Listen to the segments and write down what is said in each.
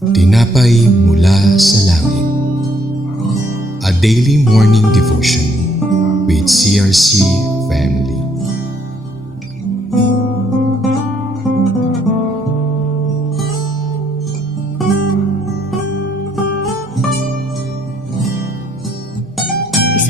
Tinapay mula sa langit. A daily morning devotion with CRC Family.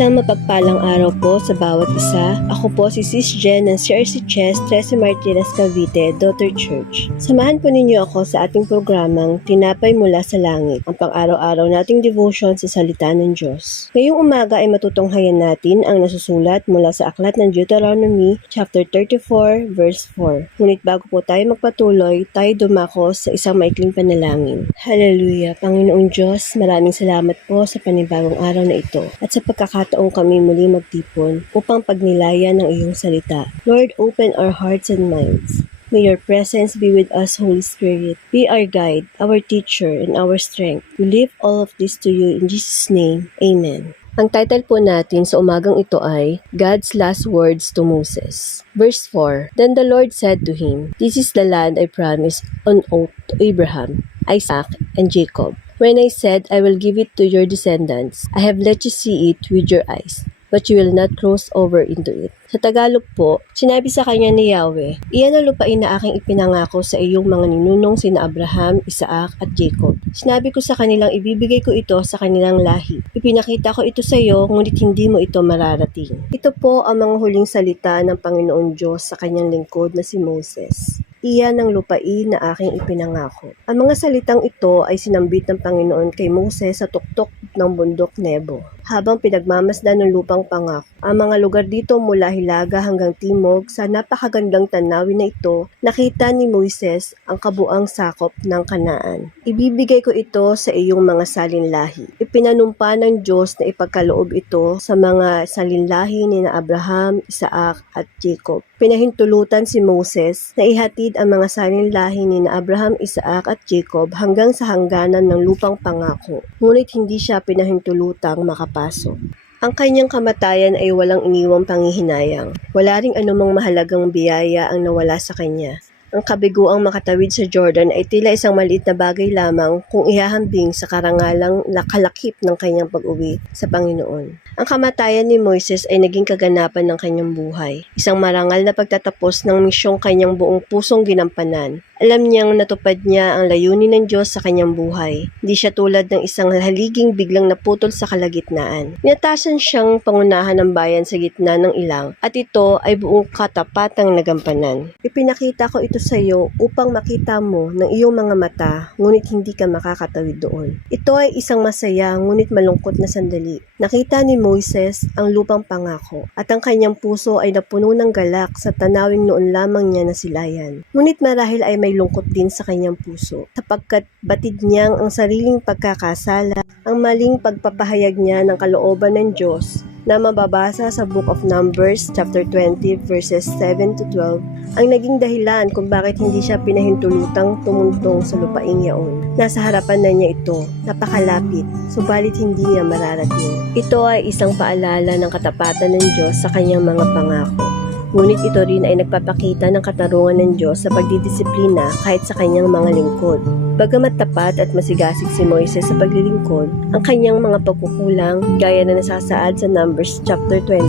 Isang mapagpalang araw po sa bawat isa. Ako po si Sis Jen ng CRC Chess 13 Martires Cavite, Daughter Church. Samahan po ninyo ako sa ating programang Tinapay Mula sa Langit, ang pang-araw-araw nating devotion sa salita ng Diyos. Ngayong umaga ay matutunghayan natin ang nasusulat mula sa aklat ng Deuteronomy chapter 34 verse 4. Ngunit bago po tayo magpatuloy, tayo dumako sa isang maikling panalangin. Hallelujah! Panginoong Diyos, maraming salamat po sa panibagong araw na ito at sa pagkakataong kami muli magtipon upang pagnilayan ng iyong salita. Lord, open our hearts and minds. May your presence be with us, Holy Spirit. Be our guide, our teacher, and our strength. We leave all of this to you in Jesus' name. Amen. Ang title po natin sa umagang ito ay God's Last Words to Moses. Verse 4, Then the Lord said to him, This is the land I promised on oath to Abraham, Isaac, and Jacob. When I said, I will give it to your descendants, I have let you see it with your eyes, but you will not cross over into it. Sa Tagalog po, sinabi sa kanya ni Yahweh, Iyan ang lupain na aking ipinangako sa iyong mga ninunong sina Abraham, Isaac at Jacob. Sinabi ko sa kanilang ibibigay ko ito sa kanilang lahi. Ipinakita ko ito sa iyo, ngunit hindi mo ito mararating. Ito po ang mga huling salita ng Panginoong Diyos sa kanyang lingkod na si Moses. Iyan ang lupain na aking ipinangako. Ang mga salitang ito ay sinambit ng Panginoon kay Moses sa tuktok ng bundok Nebo, habang pinagmamasdan ng lupang pangako. Ang mga lugar dito mula hilaga hanggang timog, sa napakagandang tanawin na ito, nakita ni Moises ang kabuang sakop ng Kanaan. Ibibigay ko ito sa iyong mga salinlahi. Ipinanumpa ng Diyos na ipagkaloob ito sa mga salinlahi ni Abraham, Isaac at Jacob. Pinahintulutan si Moses na ihatid ang mga salinlahi ni Abraham, Isaac at Jacob hanggang sa hangganan ng lupang pangako. Ngunit hindi siya pinahintulutang makapasok. Ang kanyang kamatayan ay walang iniwang panghihinayang. Wala ring anumang mahalagang biyaya ang nawala sa kanya. Ang kabiguang makatawid sa Jordan ay tila isang maliit na bagay lamang kung ihahambing sa karangalang kalakip ng kanyang pag-uwi sa Panginoon. Ang kamatayan ni Moises ay naging kaganapan ng kanyang buhay. Isang marangal na pagtatapos ng misyong kanyang buong pusong ginampanan. Alam niyang natupad niya ang layunin ng Diyos sa kanyang buhay. Hindi siya tulad ng isang haliging biglang naputol sa kalagitnaan. Inatasan siyang pangunahan ng bayan sa gitna ng ilang at ito ay buong katapatang nagampanan. Ipinakita ko ito sa iyo upang makita mo ng iyong mga mata, ngunit hindi ka makakatawid doon. Ito ay isang masaya ngunit malungkot na sandali. Nakita ni Moises ang lupang pangako at ang kanyang puso ay napuno ng galak sa tanawing noon lamang niya nasilayan. Ngunit marahil ay may lungkot din sa kanyang puso sapagkat batid niyang ang sariling pagkakasala, ang maling pagpapahayag niya ng kalooban ng Diyos na mababasa sa Book of Numbers chapter 20 verses 7 to 12 ang naging dahilan kung bakit hindi siya pinahintulutang tumuntong sa lupaing yaon. Nasa harapan na niya ito, napakalapit, subalit hindi niya mararating. Ito ay isang paalala ng katapatan ng Diyos sa kanyang mga pangako. Ngunit ito rin ay nagpapakita ng katarungan ng Diyos sa pagdidisiplina kahit sa kanyang mga lingkod. Bagamat tapat at masigasig si Moises sa paglilingkod, ang kanyang mga pagkukulang, gaya na nasasaad sa Numbers chapter 20,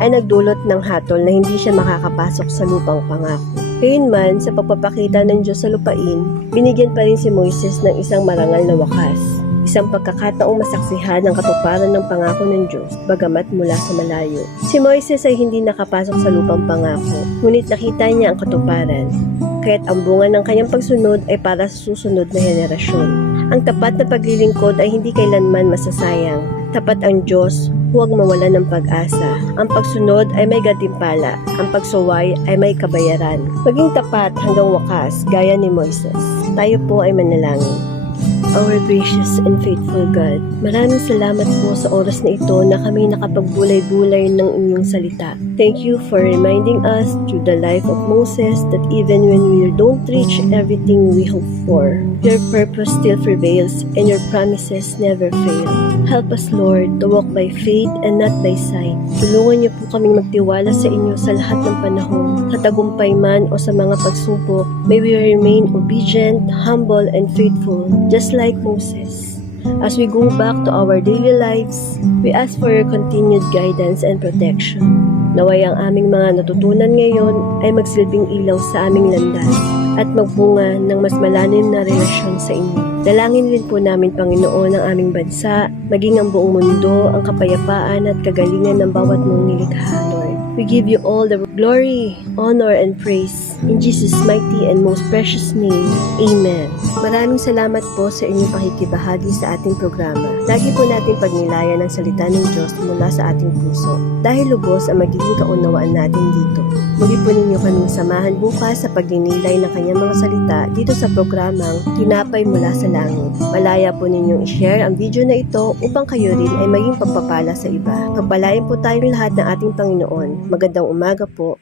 ay nagdulot ng hatol na hindi siya makakapasok sa lupang pangako. Gayunman, sa pagpapakita ng Diyos sa lupain, binigyan pa rin si Moises ng isang marangal na wakas. Isang pagkakataong masaksihan ng katuparan ng pangako ng Diyos, bagamat mula sa malayo. Si Moises ay hindi nakapasok sa lupang pangako, ngunit nakita niya ang katuparan. Kaya't ang bunga ng kanyang pagsunod ay para sa susunod na henerasyon. Ang tapat na paglilingkod ay hindi kailanman masasayang. Tapat ang Diyos, huwag mawala ng pag-asa. Ang pagsunod ay may gantimpala, ang pagsuway ay may kabayaran. Maging tapat hanggang wakas, gaya ni Moises. Tayo po ay manalangin. Our gracious and faithful God, maraming salamat po sa oras na ito na kami nakapagbulay-bulay ng inyong salita. Thank you for reminding us through the life of Moses that even when we don't reach everything we hope for, your purpose still prevails and your promises never fail. Help us, Lord, to walk by faith and not by sight. Tulungan niyo po kaming magtiwala sa inyo sa lahat ng panahon. Sa tagumpay man o sa mga pagsubok, may we remain obedient, humble, and faithful, just like Moses. As we go back to our daily lives, we ask for your continued guidance and protection. Naway ang aming mga natutunan ngayon ay magsilbing ilaw sa aming landas at magbunga ng mas malalim na relasyon sa inyo. Dalangin din po namin, Panginoon, ang aming bansa, maging ang buong mundo, ang kapayapaan at kagalingan ng bawat mong nilikha, Lord. We give you all the glory, honor, and praise. In Jesus' mighty and most precious name, Amen. Maraming salamat po sa inyong pakikibahagi sa ating programa. Lagi po natin pagnilayan ang salita ng Diyos mula sa ating puso, dahil lubos ang magiging kaunawaan natin dito. Muli po ninyo kaming samahan bukas sa pagninilay ng kanyang mga salita dito sa programang Tinapay Mula sa Langit. Malaya po ninyong i-share ang video na ito upang kayo rin ay maging pagpapala sa iba. Pagpalain po tayong lahat ng ating Panginoon. Magandang umaga po.